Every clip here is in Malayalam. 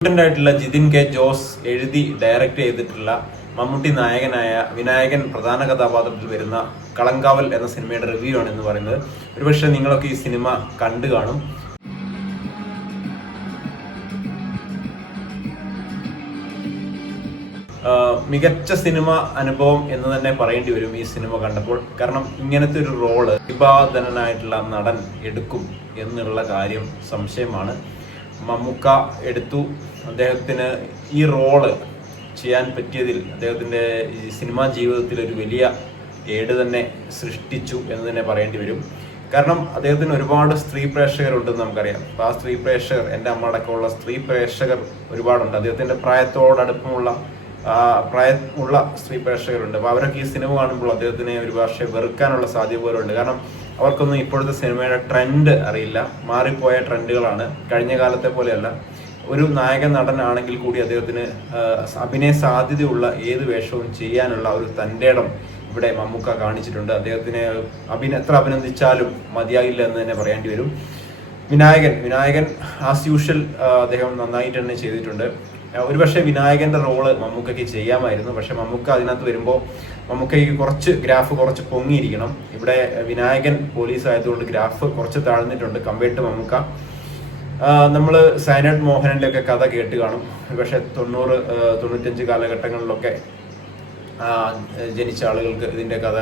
ആയിട്ടുള്ള ജിതിൻ കെ ജോസ് എഴുതി ഡയറക്റ്റ് ചെയ്തിട്ടുള്ള മമ്മൂട്ടി നായകനായ വിനായകൻ പ്രധാന കഥാപാത്രത്തിൽ വരുന്ന കളങ്കാവൽ എന്ന സിനിമയുടെ റിവ്യൂ ആണ് എന്ന് പറയുന്നത്. ഒരുപക്ഷെ നിങ്ങളൊക്കെ ഈ സിനിമ കണ്ടു കാണും. മികച്ച സിനിമ അനുഭവം എന്ന് തന്നെ പറയേണ്ടി വരും ഈ സിനിമ കണ്ടപ്പോൾ. കാരണം ഇങ്ങനത്തെ ഒരു റോള് വിവാദനായിട്ടുള്ള നടൻ എടുക്കും എന്നുള്ള കാര്യം സംശയമാണ്. മമ്മൂക്ക എടുത്തു. അദ്ദേഹത്തിന് ഈ റോള് ചെയ്യാൻ പറ്റിയതിൽ അദ്ദേഹത്തിൻ്റെ ഈ സിനിമാ ജീവിതത്തിൽ ഒരു വലിയ ഏട് തന്നെ സൃഷ്ടിച്ചു എന്ന് തന്നെ പറയേണ്ടി വരും. കാരണം അദ്ദേഹത്തിന് ഒരുപാട് സ്ത്രീ പ്രേക്ഷകരുണ്ടെന്ന് നമുക്കറിയാം. അപ്പോൾ ആ സ്ത്രീ പ്രേക്ഷകർ, എൻ്റെ അമ്മ അടക്കമുള്ള സ്ത്രീ പ്രേക്ഷകർ ഒരുപാടുണ്ട്. അദ്ദേഹത്തിൻ്റെ പ്രായത്തോടടുപ്പമുള്ള സ്ത്രീ പ്രേക്ഷകരുണ്ട്. അപ്പോൾ അവരൊക്കെ ഈ സിനിമ കാണുമ്പോൾ അദ്ദേഹത്തിനെ ഒരു പക്ഷേ വെറുക്കാനുള്ള സാധ്യത പോലും ഉണ്ട്. കാരണം അവർക്കൊന്നും ഇപ്പോഴത്തെ സിനിമയുടെ ട്രെൻഡ് അറിയില്ല. മാറിപ്പോയ ട്രെൻഡുകളാണ്. കഴിഞ്ഞ കാലത്തെ പോലെയല്ല. ഒരു നായക നടനാണെങ്കിൽ കൂടി അദ്ദേഹത്തിന് അഭിനയ സാധ്യതയുള്ള ഏത് വേഷവും ചെയ്യാനുള്ള ഒരു തൻ്റെ ഇടം ഇവിടെ മമ്മൂക്ക കാണിച്ചിട്ടുണ്ട്. അദ്ദേഹത്തിനെ എത്ര അഭിനന്ദിച്ചാലും മതിയാകില്ല എന്ന് തന്നെ പറയേണ്ടി വരും. വിനായകൻ ആസ് യൂഷ്വൽ അദ്ദേഹം നന്നായിട്ട് തന്നെ ചെയ്തിട്ടുണ്ട്. ഒരുപക്ഷെ വിനായകന്റെ റോള് മമ്മൂക്കയ്ക്ക് ചെയ്യാമായിരുന്നു. പക്ഷെ മമ്മൂക്ക അതിനകത്ത് വരുമ്പോൾ മമ്മൂക്കയ്ക്ക് കുറച്ച് പൊങ്ങിയിരിക്കണം. ഇവിടെ വിനായകൻ പോലീസ് ആയതുകൊണ്ട് ഗ്രാഫ് കുറച്ച് താഴ്ന്നിട്ടുണ്ട് കമ്പയർഡ് ടു മമ്മൂക്ക. നമ്മൾ സൈനഡ് മോഹനന്റെ ഒക്കെ കഥ കേട്ട് കാണും. പക്ഷെ 90-95 കാലഘട്ടങ്ങളിലൊക്കെ ജനിച്ച ആളുകൾക്ക് ഇതിന്റെ കഥ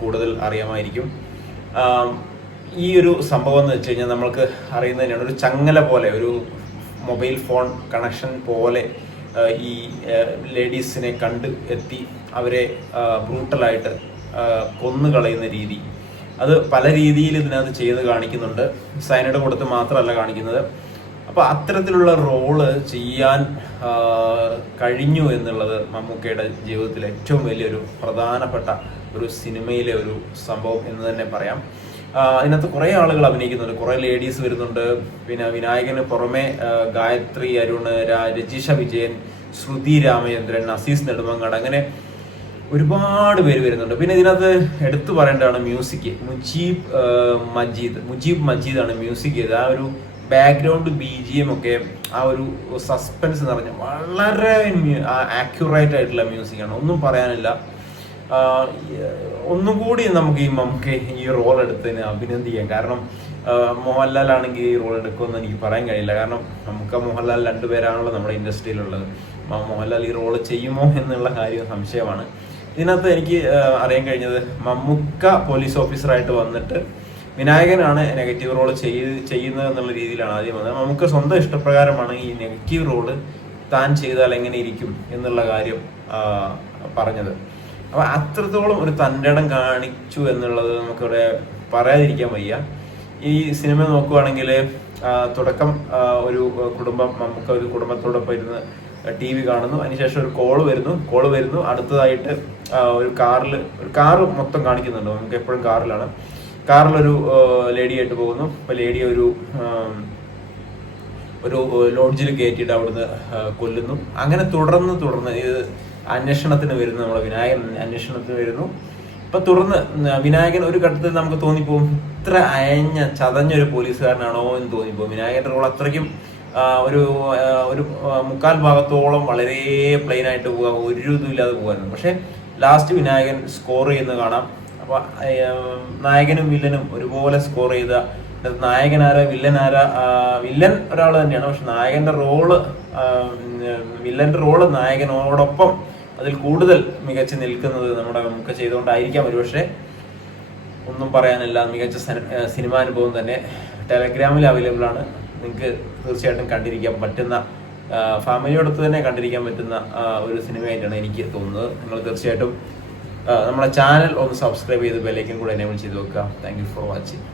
കൂടുതൽ അറിയാമായിരിക്കും. ഈ ഒരു സംഭവം എന്ന് വെച്ച് കഴിഞ്ഞാൽ നമ്മൾക്ക് അറിയുന്നത് തന്നെയാണ്. ഒരു ചങ്ങല പോലെ, ഒരു മൊബൈൽ ഫോൺ കണക്ഷൻ പോലെ ഈ ലേഡീസിനെ എത്തി അവരെ ബ്രൂട്ടലായിട്ട് കൊന്നുകളയുന്ന രീതി, അത് പല രീതിയിൽ ഇതിനകത്ത് ചെയ്ത് കാണിക്കുന്നുണ്ട്. സൈനഡ് കൊടുത്ത് മാത്രമല്ല കാണിക്കുന്നത്. അപ്പോൾ അത്തരത്തിലുള്ള റോള് ചെയ്യാൻ കഴിഞ്ഞു എന്നുള്ളത് മമ്മൂക്കയുടെ ജീവിതത്തിലെ ഏറ്റവും വലിയൊരു പ്രധാനപ്പെട്ട ഒരു സിനിമയിലെ ഒരു സംഭവം എന്ന് തന്നെ പറയാം. അതിനകത്ത് കുറേ ആളുകൾ അഭിനയിക്കുന്നുണ്ട്, കുറേ ലേഡീസ് വരുന്നുണ്ട്. പിന്നെ വിനായകന് പുറമെ ഗായത്രി അരുണ്, രജിഷ വിജയൻ, ശ്രുതി രാമചന്ദ്രൻ, അസീസ് നെടുമങ്ങാട്, അങ്ങനെ ഒരുപാട് പേര് വരുന്നുണ്ട്. പിന്നെ ഇതിനകത്ത് എടുത്തു പറയേണ്ടതാണ് മ്യൂസിക്. മുജീബ് മജീദാണ് മ്യൂസിക് ചെയ്തത്. ആ ഒരു ബാക്ക്ഗ്രൗണ്ട് BGM ഒക്കെ ആ ഒരു സസ്പെൻസ് നിറഞ്ഞ വളരെ ആക്യുറേറ്റ് ആയിട്ടുള്ള മ്യൂസിക്കാണ്. ഒന്നും പറയാനില്ല. ഒന്നുകൂടി നമുക്ക് ഈ റോൾ എടുത്തതിന് അഭിനന്ദിക്കാം. കാരണം മോഹൻലാൽ ആണെങ്കിൽ ഈ റോൾ എടുക്കുമെന്ന് എനിക്ക് പറയാൻ കഴിയില്ല. കാരണം മോഹൻലാൽ രണ്ടുപേരാണല്ലോ നമ്മുടെ ഇൻഡസ്ട്രിയിലുള്ളത്. മോഹൻലാൽ ഈ റോള് ചെയ്യുമോ എന്നുള്ള കാര്യം സംശയമാണ്. ഇതിനകത്ത് എനിക്ക് അറിയാൻ കഴിഞ്ഞത് മമ്മൂക്ക പോലീസ് ഓഫീസറായിട്ട് വന്നിട്ട് വിനായകനാണ് നെഗറ്റീവ് റോള് ചെയ്യുന്നത് എന്നുള്ള രീതിയിലാണ് ആദ്യം വന്നത്. നമുക്ക് സ്വന്തം ഇഷ്ടപ്രകാരമാണ് ഈ നെഗറ്റീവ് റോള് താൻ ചെയ്താൽ എങ്ങനെ ഇരിക്കും എന്നുള്ള കാര്യം പറഞ്ഞത്. അപ്പോൾ അത്രത്തോളം ഒരു തൻ്റെ ഇടം കാണിച്ചു എന്നുള്ളത് നമുക്കിവിടെ പറയാതിരിക്കാൻ വയ്യ. ഈ സിനിമ നോക്കുകയാണെങ്കിൽ തുടക്കം ഒരു നമുക്ക് ഒരു കുടുംബത്തോടൊപ്പം ഇരുന്ന് TV കാണുന്നു. അതിനുശേഷം ഒരു കോള് വരുന്നു. അടുത്തതായിട്ട് ഒരു കാറ് മൊത്തം കാണിക്കുന്നുണ്ട്. നമുക്ക് എപ്പോഴും കാറിലൊരു ലേഡിയായിട്ട് പോകുന്നു. അപ്പോൾ ലേഡി ഒരു ലോഡ്ജിൽ കയറ്റിയിട്ട് അവിടുന്ന് കൊല്ലുന്നു. അങ്ങനെ തുടർന്ന് ഇത് അന്വേഷണത്തിന് വരുന്നു. നമ്മുടെ വിനായകൻ അന്വേഷണത്തിന് വരുന്നു. അപ്പൊ തുടർന്ന് വിനായകൻ ഒരു ഘട്ടത്തിൽ നമുക്ക് തോന്നിപ്പോവും ഇത്ര ചതഞ്ഞൊരു പോലീസുകാരനാണോ എന്ന് തോന്നിപ്പോവും. വിനായകന്റെ റോൾ അത്രയ്ക്കും ഒരു 3/4 ഭാഗത്തോളം വളരെ പ്ലെയിൻ ആയിട്ട് പോകാം, ഒരു ഇതുമില്ലാതെ പോകായിരുന്നു. പക്ഷെ ലാസ്റ്റ് വിനായകൻ സ്കോർ ചെയ്യുന്നത് കാണാം. അപ്പൊ നായകനും വില്ലനും ഒരുപോലെ സ്കോർ ചെയ്ത, നായകനാരാ വില്ലൻ ഒരാൾ തന്നെയാണ്. പക്ഷെ വില്ലന്റെ റോള് നായകനോടൊപ്പം അതിൽ കൂടുതൽ മികച്ച് നിൽക്കുന്നത് നമുക്ക് ചെയ്തുകൊണ്ടായിരിക്കാം. ഒരുപക്ഷെ ഒന്നും പറയാനില്ല. മികച്ച സിനിമാനുഭവം തന്നെ ടെലഗ്രാമിൽ അവൈലബിൾ ആണ്. നിങ്ങൾക്ക് തീർച്ചയായിട്ടും കണ്ടിരിക്കാൻ പറ്റുന്ന, ഫാമിലിയോടൊത്ത് തന്നെ കണ്ടിരിക്കാൻ പറ്റുന്ന ഒരു സിനിമയായിട്ടാണ് എനിക്ക് തോന്നുന്നത്. നിങ്ങൾ തീർച്ചയായിട്ടും നമ്മുടെ ചാനൽ ഒന്ന് സബ്സ്ക്രൈബ് ചെയ്ത് ബെല്ലൈക്കൻ കൂടെ എനേബിൾ ചെയ്ത് വെക്കുക. Thank you for watching.